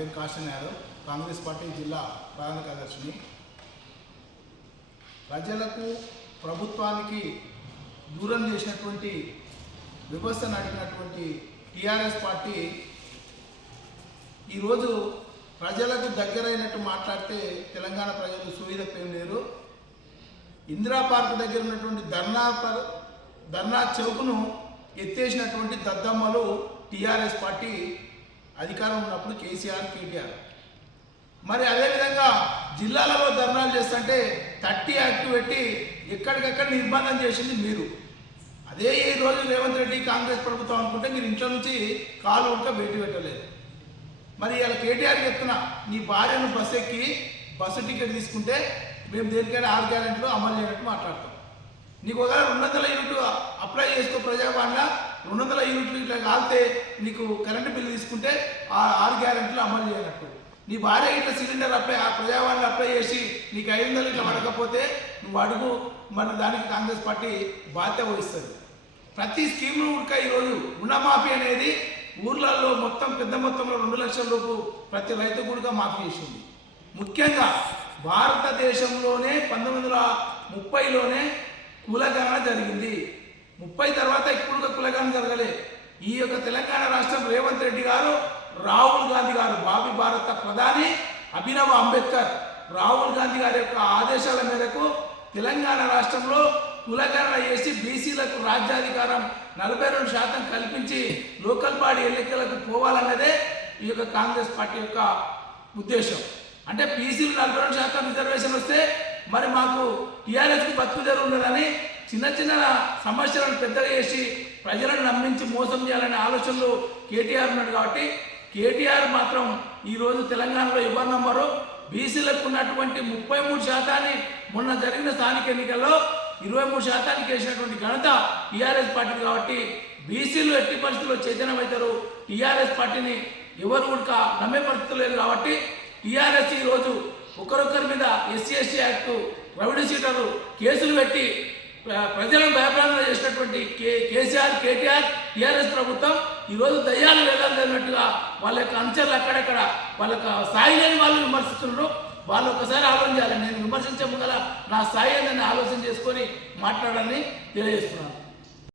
పేరు కాశన్ యాదవ్, కాంగ్రెస్ పార్టీ జిల్లా ప్రధాన కార్యదర్శిని. ప్రజలకు ప్రభుత్వానికి దూరం చేసినటువంటి వ్యవస్థ నడిపినటువంటి టీఆర్ఎస్ పార్టీ ఈరోజు ప్రజలకు దగ్గరైనట్టు మాట్లాడితే తెలంగాణ ప్రజలు సువిధపేం లేరు. ఇందిరా పార్క్ దగ్గర ఉన్నటువంటి ధర్నా చౌక్ను ఎత్తేసినటువంటి దద్దమ్మలు టీఆర్ఎస్ పార్టీ అధికారం ఉన్నప్పుడు కేసీఆర్, కేటీఆర్. మరి అదేవిధంగా జిల్లాలలో ధర్నాలు చేస్తుంటే 30 యాక్ట్ పెట్టి ఎక్కడికెక్కడ నిర్బంధం చేసింది మీరు. అదే ఈ రోజు రేవంత్ రెడ్డి కాంగ్రెస్ ప్రభుత్వం అనుకుంటే మీరు ఇంట్లో నుంచి కాలు ఉడక బయట పెట్టలేదు. మరి ఇలా కేటీఆర్ చెప్తున్నా, నీ భార్యను బస్సు ఎక్కి బస్సు టికెట్ తీసుకుంటే మేము దేనికైనా 6 గ్యారెంటీలు అమలు చేయనట్టు మాట్లాడతాం. నీకు ఒకవేళ 200 యూనిట్లు అప్లై చేసుకో ప్రజావాణిలో, 200 యూనిట్లు ఇట్లా కాలితే నీకు కరెంటు బిల్లు తీసుకుంటే ఆ 6 గ్యారెంటీలు అమలు చేయనట్టు. నీ భార్య ఇట్లా సిలిండర్ ప్రజావాణిలో అప్లై చేసి నీకు 500 ఇట్లా పడకపోతే నువ్వు అడుగు, మరి దానికి కాంగ్రెస్ పార్టీ బాధ్యత వహిస్తుంది. ప్రతి స్కీమ్ను కూడా ఈరోజు రుణమాఫీ అనేది ఊర్లలో మొత్తం పెద్ద మొత్తంలో 2 లక్షల లోపు ప్రతి రైతు కూడా మాఫీ చేసింది. ముఖ్యంగా భారతదేశంలోనే 1930లోనే కులగణన జరిగింది. 30 తర్వాత ఇప్పుడు కులగణన జరగలే. ఈ యొక్క తెలంగాణ రాష్ట్రం రేవంత్ రెడ్డి గారు, రాహుల్ గాంధీ గారు, భావి భారత ప్రధాని అభినవ్ అంబేద్కర్ రాహుల్ గాంధీ గారి యొక్క ఆదేశాల మేరకు తెలంగాణ రాష్ట్రంలో కులగణన చేసి బీసీలకు రాజ్యాధికారం 42% కల్పించి లోకల్ బాడీ ఎన్నికలకు పోవాలన్నదే ఈ యొక్క కాంగ్రెస్ పార్టీ యొక్క ఉద్దేశం. అంటే బీసీలు 42% రిజర్వేషన్ వస్తే మరి మాకు టీఆర్ఎస్కి బతుకు తెరువు ఉండదని చిన్న చిన్న సమస్యలను పెద్దగా చేసి ప్రజలను నమ్మించి మోసం చేయాలనే ఆలోచనలు కేటీఆర్ ఉన్నాడు. కాబట్టి కేటీఆర్ మాత్రం ఈరోజు తెలంగాణలో ఎవరు నమ్మరు. బీసీలకు ఉన్నటువంటి 33% మొన్న జరిగిన స్థానిక ఎన్నికల్లో 23% వేసినటువంటి ఘనత టీఆర్ఎస్ పార్టీ. కాబట్టి బీసీలు ఎట్టి పరిస్థితుల్లో చైతన్యమవుతారు. టీఆర్ఎస్ పార్టీని ఎవరు కూడా నమ్మే పరిస్థితులు లేదు. కాబట్టి టీఆర్ఎస్ ఈరోజు ఒకరొకరి మీద SC/ST యాక్ట్, రౌడీ షీటర్లు కేసులు పెట్టి ప్రజలను భయప్రాంతం చేసినటువంటి కేసీఆర్, కేటీఆర్, టీఆర్ఎస్ ప్రభుత్వం ఈరోజు దయ్యాలు వేదాలు జరిగినట్టుగా వాళ్ళ యొక్క అనుచరులు అక్కడక్కడ వాళ్ళ స్థాయి లేని వాళ్ళు విమర్శిస్తున్నారు. వాళ్ళు ఒకసారి ఆలోచన చేయాలి. నేను విమర్శించే ముందర నా స్థాయి ఏందని ఆలోచన చేసుకొని మాట్లాడాలని తెలియజేస్తున్నాను.